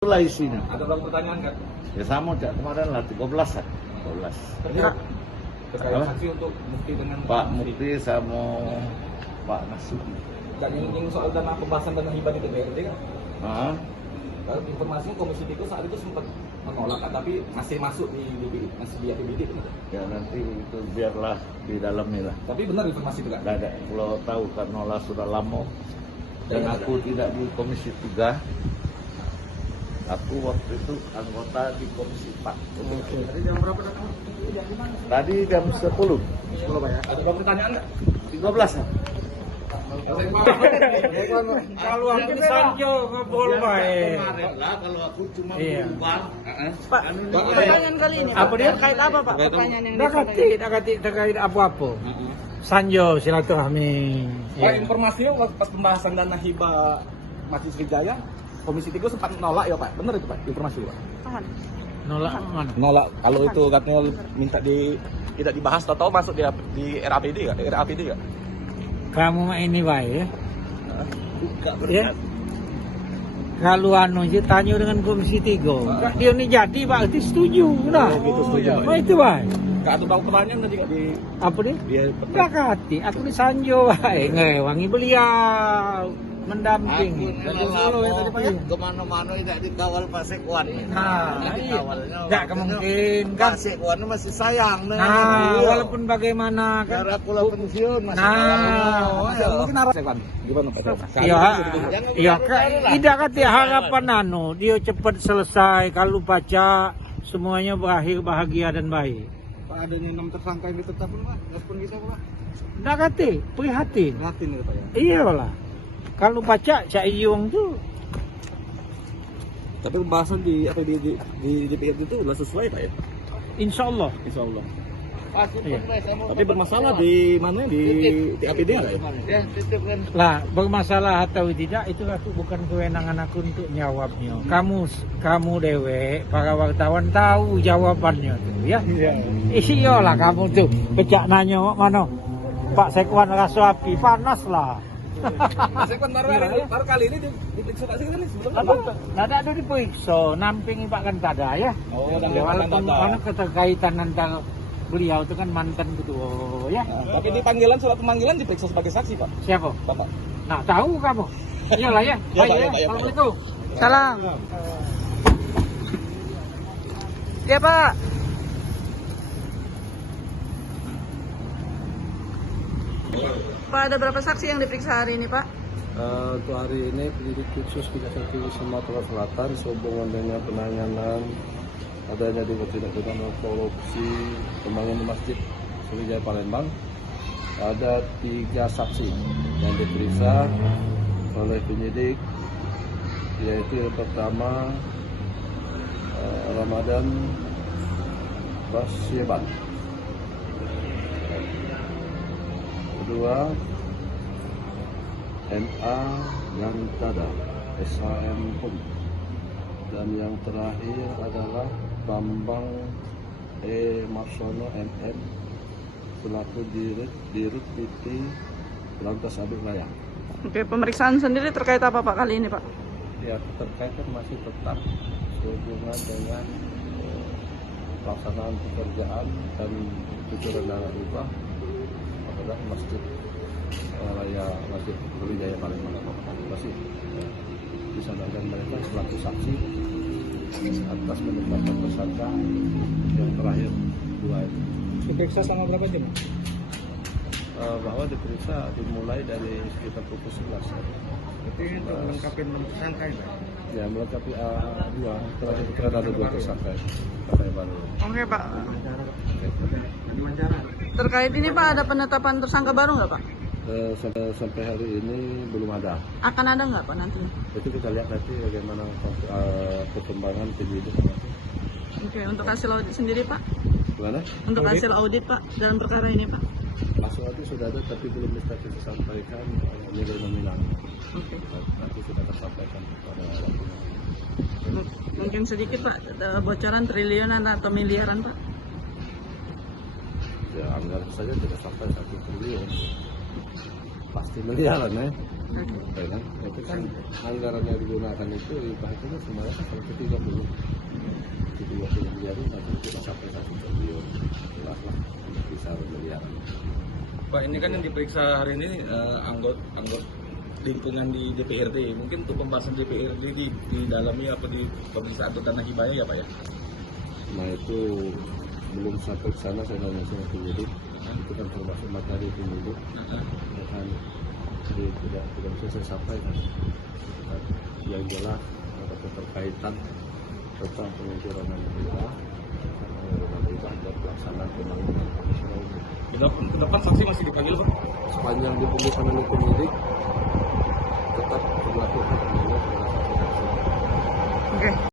Itulah isinya. Ada berapa pertanyaan kan? Ya sama cak kemarin lah 13 kan. 12. Terkait saksi untuk Mufti dengan Pak Mufti sama Pak Nasuki. Gak nyinggung soal dana pembahasan dana hibah di DPRD kan? Nah, Kalau informasinya Komisi 3 saat itu sempat menolak kan, tapi masih masuk di masih di APBD kan? ya nanti itu biarlah di dalamnya lah. Tapi benar informasi itu kan? Tidak ada, kalau tahu kan nolak sudah lama. Dan aku tidak di Komisi 3. Aku waktu itu anggota di Komisi 4. Tadi jam berapa datang? Tadi jam 10. 10 Pak ya? Ada berapa pertanyaan nggak? 13 kan? Kalau aku sanjo ngebol baik. Kemarin lah kalau aku cuma Iya. berubah. Pak, pertanyaan kali ini Apa dia? terkait apa Pak? Pertanyaan yang Terkait apa-apa. Sanjo silaturahmi. Pak, informasinya pas pembahasan dana hibah Masjid Sriwijaya, Komisi 3 sempat menolak ya Pak? Benar itu Pak, informasi Pak? Tahan. Nolak mana? Nolak, kalau itu katanya minta tidak dibahas atau masuk di RAPD nggak? RAPD nggak? Kamu mah ini baik ya. Buka Ya. berat. Kalau anu sih tanya dengan Komisi 3. Dia ini jadi Pak, itu setuju. Nah, gitu, setuju. Oh, itu baik. Nggak ada bang pertanyaan nanti nggak di Apa dia? dia Enggak hati, aku di Sanjo baik. Ngewangi beliau Aku mendampingi. kemana-mana tidak dikawal Pak Sekwan. Nah, iya. Enggak kemungkinan Pak kan. Sekwan masih sayang dengan Nah, beliau. walaupun bagaimana kan. Karena pulau pensiun masih Nah, sayang. mungkin arah Sekwan gimana Pak? Iya, tidak kata harapan anu dia cepat selesai kalau baca semuanya berakhir bahagia dan baik. Pak, adanya 6 tersangka yang ditetapkan Pak, respon kita Pak? Tidak kata prihatin. Prihatin itu Pak ya. Iyalah. Kalau baca Cak Iyung tuh Tapi pembahasan di DPRD itu udah sesuai Pak ya? insya Allah. Insya Allah. Iya. Tapi bermasalah di mana di APD nggak ya? Ya, titipkan. Lah bermasalah atau tidak itu aku bukan kewenangan aku untuk jawabnya. Kamu dewe para wartawan tahu jawabannya tuh ya. Iyalah kamu tuh kejak nanya mana Pak Sekwan rasa api panas lah. Sekwan baru kali ini diperiksa Pak Sekwan sebelumnya. Tidak ada diperiksa, nampingi Pak kan tak ada ya. Oh, Ya, walaupun mana keterkaitan antara beliau itu kan mantan ketua ya. Tapi di panggilan surat pemanggilan diperiksa sebagai saksi Pak. Siapa? Bapak. Nah tahu kamu. Iyalah ya. Ya, Baik Pak, ya. ya, Pak, ya, Pak. Assalamualaikum. Salam. Ya Pak. Pak, ada berapa saksi yang diperiksa hari ini Pak? Untuk hari ini penyidik khusus Kejaksaan Sumatera Selatan sehubungan dengan penanganan adanya tindak pidana korupsi pembangunan Masjid Sriwijaya Palembang, ada 3 saksi yang diperiksa oleh penyidik, yaitu yang pertama Ramadan Basyeban, kedua MA Yantada SHM Hum, dan yang terakhir adalah Bambang E Marsono MM selaku Dirut PT Lantas Abdul Raya. Oke, pemeriksaan sendiri terkait apa Pak kali ini Pak? Ya, terkait masih tetap sehubungan dengan pelaksanaan pekerjaan dan kucuran dana hibah pada Masjid Raya Masjid Sriwijaya Palembang masih disampaikan mereka selaku saksi atas penetapan tersangka yang terakhir 2 itu. Diperiksa sama berapa jam? Bahwa diperiksa dimulai dari sekitar pukul 11. Itu untuk melengkapi tersangka ya. Ya, melengkapi A2 terakhir kira ada 2 tersangka yang baru. Oke Pak. Terkait ini Pak, ada penetapan tersangka baru nggak Pak? Sampai hari ini belum ada. Akan ada nggak Pak nantinya? Itu kita lihat nanti bagaimana perkembangan penyidik. Oke, untuk hasil audit sendiri Pak? Gimana? Untuk hasil audit Pak dalam perkara ini Pak? Hasil itu sudah ada tapi belum bisa kita sampaikan nilai nominal. Oke. Nanti sudah tersampaikan pada waktunya. Mungkin sedikit Pak, bocoran triliunan atau miliaran Pak? Ya, anggaran saja tidak sampai 1 triliun. Pasti miliaran ya. Ya kan? Itu kan anggaran yang digunakan itu ibaratnya semuanya kan kalau 30 miliar nanti kita sampai 1 triliun lah bisa miliar. Pak, ini kan yang diperiksa hari ini anggota lingkungan di DPRD. Mungkin untuk pembahasan DPRD di dalamnya apa di Komisi Angkutan dan Hibahnya ya Pak ya? Nah itu belum sampai ke sana, saya nanya sama penyidik. Itu kan termasuk materi penyidik. Ya kan, jadi tidak bisa saya sampaikan. Yang jelas ada keterkaitan tentang pengukuran daerah dan pelaksanaan pembangunan nasional. Ke depan saksi masih dipanggil Pak? Sepanjang ditemukan oleh penyidik tetap berlaku. Oke.